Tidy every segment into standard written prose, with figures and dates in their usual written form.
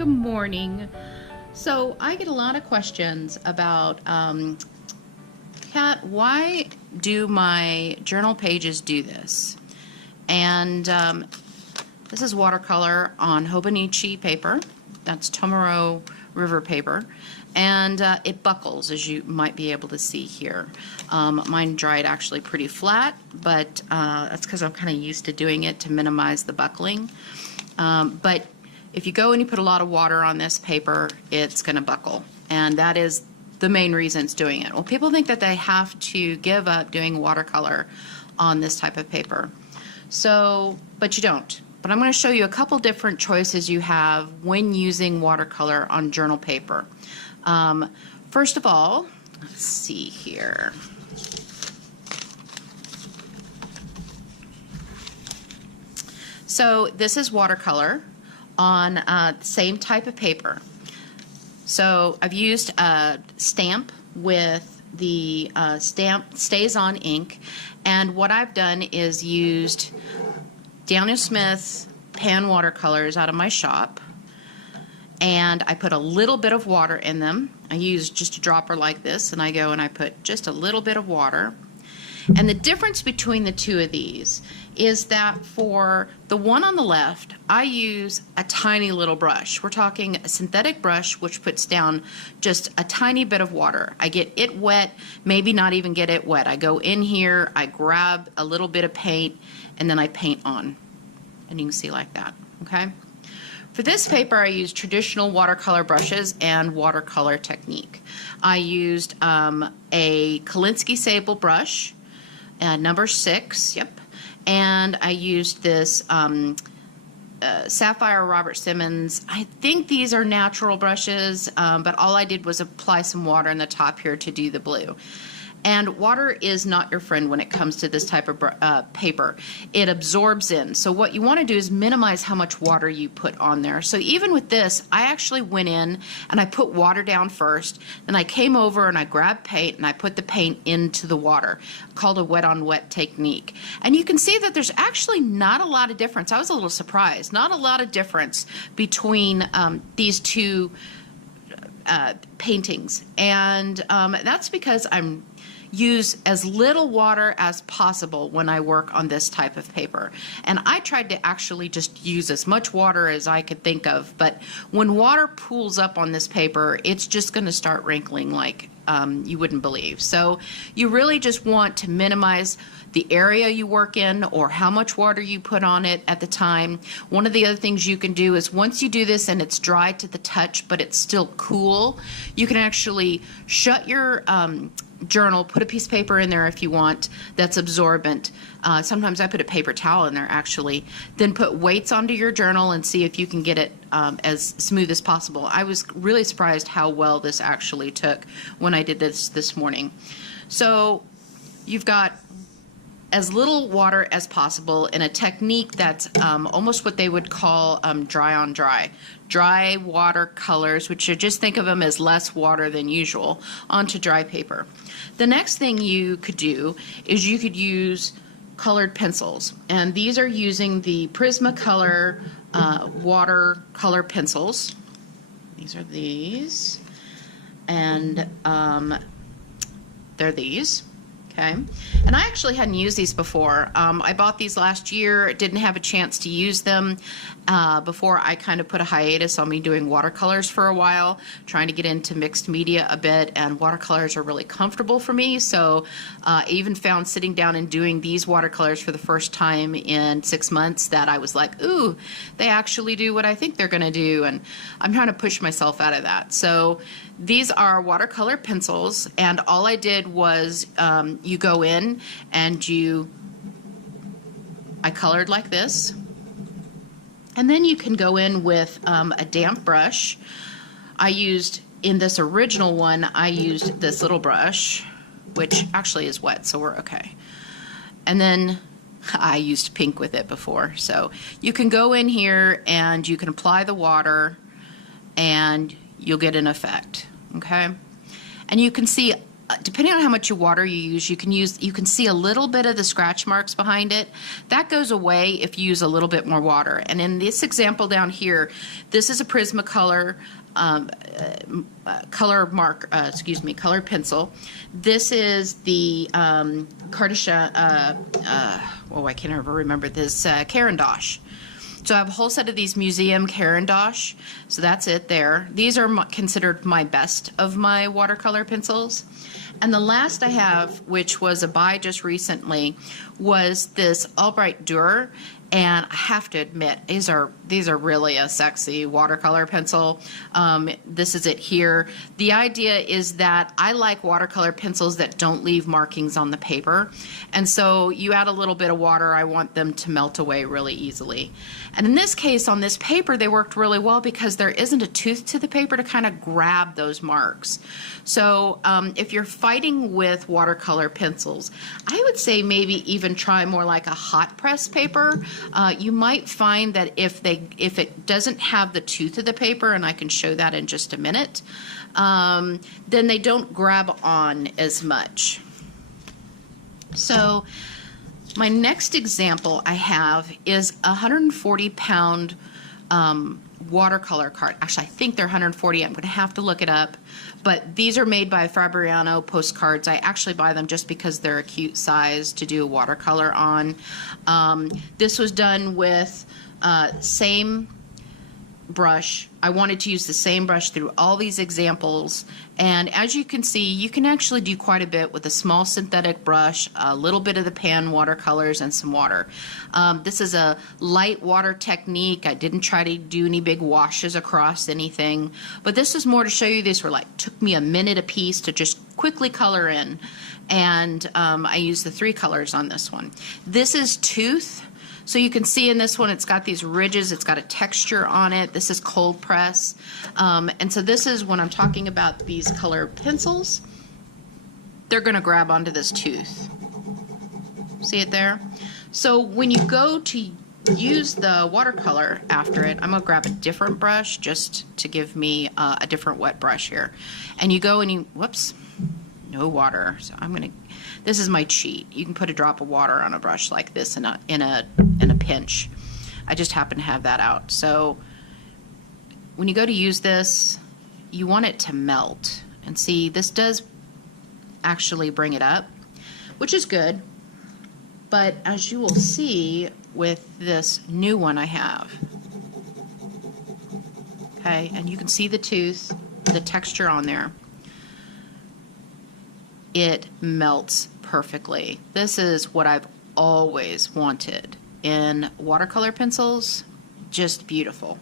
Good morning. So I get a lot of questions about, Kat, why do my journal pages do this? And this is watercolor on Hobonichi paper. That's Tomorrow River paper. And it buckles, as you might be able to see here. Mine dried actually pretty flat, but that's because I'm kind of used to doing it to minimize the buckling. But if you go and you put a lot of water on this paper, it's going to buckle. And that is the main reason it's doing it. Well, people think that they have to give up doing watercolor on this type of paper. So, but you don't. But I'm going to show you a couple different choices you have when using watercolor on journal paper. First of all, let's see here. So this is watercolor on the same type of paper. So I've used a stamp with the stamp stays on ink, and what I've done is used Daniel Smith pan watercolors out of my shop, and I put a little bit of water in them. I use just a dropper like this, and I go and I put just a little bit of water. And the difference between the two of these is that for the one on the left, I use a tiny little brush. We're talking a synthetic brush which puts down just a tiny bit of water. I get it wet, maybe not even get it wet. I go in here, I grab a little bit of paint, and then I paint on. And you can see like that, okay? For this paper, I used traditional watercolor brushes and watercolor technique. I used a Kolinsky Sable brush, number 6, yep. And I used this Sapphire Robert Simmons. I think these are natural brushes, but all I did was apply some water in the top here to do the blue. And water is not your friend when it comes to this type of paper. It absorbs in. So what you want to do is minimize how much water you put on there. So even with this, I actually went in and I put water down first. Then I came over and I grabbed paint and I put the paint into the water, called a wet-on-wet technique. And you can see that there's actually not a lot of difference. I was a little surprised. Not a lot of difference between these two paintings. And that's because I'm use as little water as possible when I work on this type of paper. And I tried to actually just use as much water as I could think of, but when water pools up on this paper, it's just going to start wrinkling like you wouldn't believe. So you really just want to minimize the area you work in or how much water you put on it at the time. One of the other things you can do is once you do this and it's dry to the touch but it's still cool, you can actually shut your journal, put a piece of paper in there if you want that's absorbent. Sometimes I put a paper towel in there actually. Then put weights onto your journal and see if you can get it as smooth as possible. I was really surprised how well this actually took when I did this morning. So you've got as little water as possible in a technique that's almost what they would call dry on dry. Dry watercolors, which you just think of them as less water than usual, onto dry paper. The next thing you could do is you could use colored pencils. And these are using the Prismacolor watercolor pencils. These are these. And they're these. Okay, and I actually hadn't used these before. I bought these last year, didn't have a chance to use them before I kind of put a hiatus on me doing watercolors for a while, trying to get into mixed media a bit, and watercolors are really comfortable for me, so I even found sitting down and doing these watercolors for the first time in 6 months that I was like, ooh, they actually do what I think they're going to do, and I'm trying to push myself out of that. So these are watercolor pencils, and all I did was you go in and I colored like this, and then you can go in with a damp brush. I used, in this original one, I used this little brush, which actually is wet, so we're okay. And then I used pink with it before, so you can go in here and you can apply the water and you'll get an effect, okay? And you can see depending on how much water you use, you can see a little bit of the scratch marks behind it. That goes away if you use a little bit more water. And in this example down here, this is a Prismacolor color pencil. This is the Cartier, I can't ever remember this, Caran d'Ache. So I have a whole set of these museum Caran d'Ache. So that's it there. These are considered my best of my watercolor pencils. And the last I have, which was a buy just recently, was this Albright Durer. And I have to admit, these are really a sexy watercolor pencil. This is it here. The idea is that I like watercolor pencils that don't leave markings on the paper. And so you add a little bit of water, I want them to melt away really easily. And in this case, on this paper, they worked really well because there isn't a tooth to the paper to kind of grab those marks. So if you're fighting with watercolor pencils, I would say maybe even try more like a hot press paper. You might find that if it doesn't have the tooth of the paper, and I can show that in just a minute, then they don't grab on as much. So my next example I have is a 140-pound watercolor card. Actually, I think they're 140. I'm going to have to look it up. But these are made by Fabriano Postcards. I actually buy them just because they're a cute size to do a watercolor on. This was done with same brush. I wanted to use the same brush through all these examples, and as you can see, you can actually do quite a bit with a small synthetic brush, a little bit of the pan watercolors, and some water. This is a light water technique. I didn't try to do any big washes across anything, but this is more to show you these were like, took me a minute a piece to just quickly color in, and I used the 3 colors on this one. This is Tooth. So you can see in this one, it's got these ridges, it's got a texture on it. This is cold press. And so this is when I'm talking about these color pencils, they're gonna grab onto this tooth. See it there? So when you go to use the watercolor after it, I'm gonna grab a different brush just to give me a different wet brush here. And you go and you, whoops, no water. So I'm gonna, this is my cheat. You can put a drop of water on a brush like this in a pinch. I just happen to have that out. So when you go to use this, you want it to melt. And see, this does actually bring it up, which is good. But as you will see with this new one I have, okay, and you can see the tooth, the texture on there. It melts perfectly. This is what I've always wanted in watercolor pencils, just beautiful.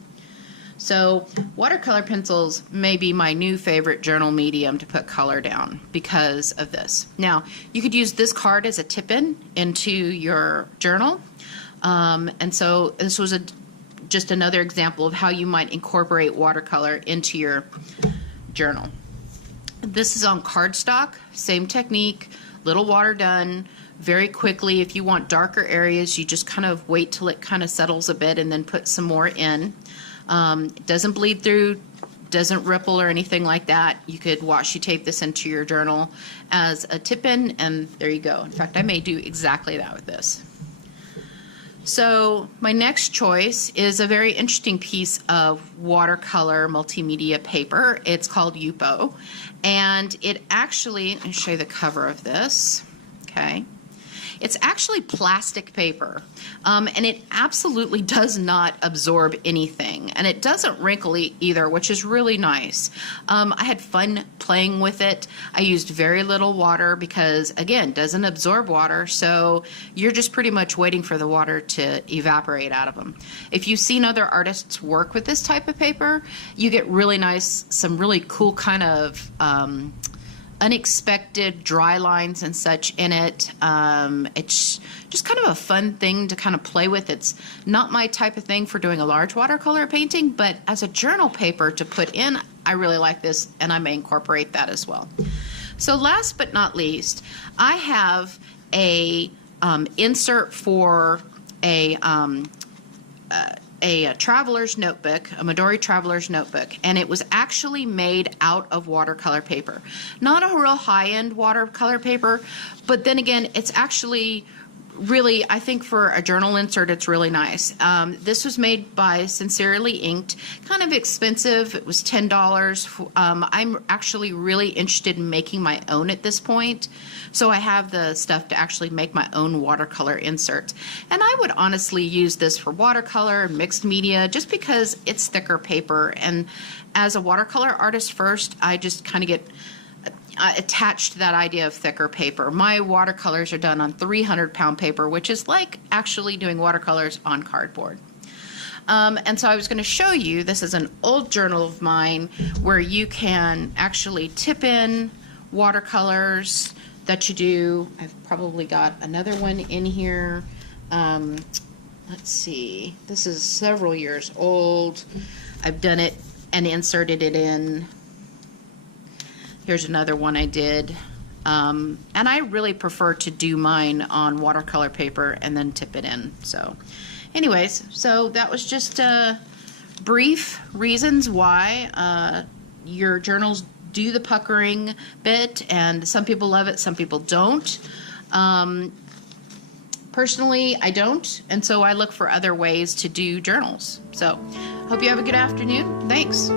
So watercolor pencils may be my new favorite journal medium to put color down because of this. Now, you could use this card as a tip-in into your journal. And so this was just another example of how you might incorporate watercolor into your journal. This is on cardstock, same technique, little water done very quickly. If you want darker areas, you just kind of wait till it kind of settles a bit and then put some more in. It doesn't bleed through, doesn't ripple or anything like that. You could washi tape this into your journal as a tip-in, and there you go. In fact, I may do exactly that with this. So my next choice is a very interesting piece of watercolor multimedia paper. It's called Yupo, and it actually, let me show you the cover of this, okay? It's actually plastic paper, and it absolutely does not absorb anything, and it doesn't wrinkle either, which is really nice. I had fun playing with it. I used very little water because, again, it doesn't absorb water, so you're just pretty much waiting for the water to evaporate out of them. If you've seen other artists work with this type of paper, you get really nice, some really cool kind of unexpected dry lines and such in it. It's just kind of a fun thing to kind of play with. It's not my type of thing for doing a large watercolor painting, but as a journal paper to put in, I really like this, and I may incorporate that as well. So last but not least, I have a insert for a a traveler's notebook, a Midori traveler's notebook, and it was actually made out of watercolor paper. Not a real high-end watercolor paper, but then again, it's actually really, I think for a journal insert, it's really nice. This was made by Sincerely Inked, kind of expensive. It was $10. I'm actually really interested in making my own at this point. So I have the stuff to actually make my own watercolor inserts. And I would honestly use this for watercolor and mixed media just because it's thicker paper. And as a watercolor artist first, I just kind of get attached to that idea of thicker paper. My watercolors are done on 300-pound paper, which is like actually doing watercolors on cardboard. And so I was going to show you, this is an old journal of mine where you can actually tip in watercolors that you do. I've probably got another one in here. Let's see, this is several years old. I've done it and inserted it in. Here's another one I did. And I really prefer to do mine on watercolor paper and then tip it in. So anyways, so that was just brief reasons why your journals do the puckering bit, and some people love it, some people don't. Personally, I don't, and so I look for other ways to do journals. So hope you have a good afternoon. Thanks.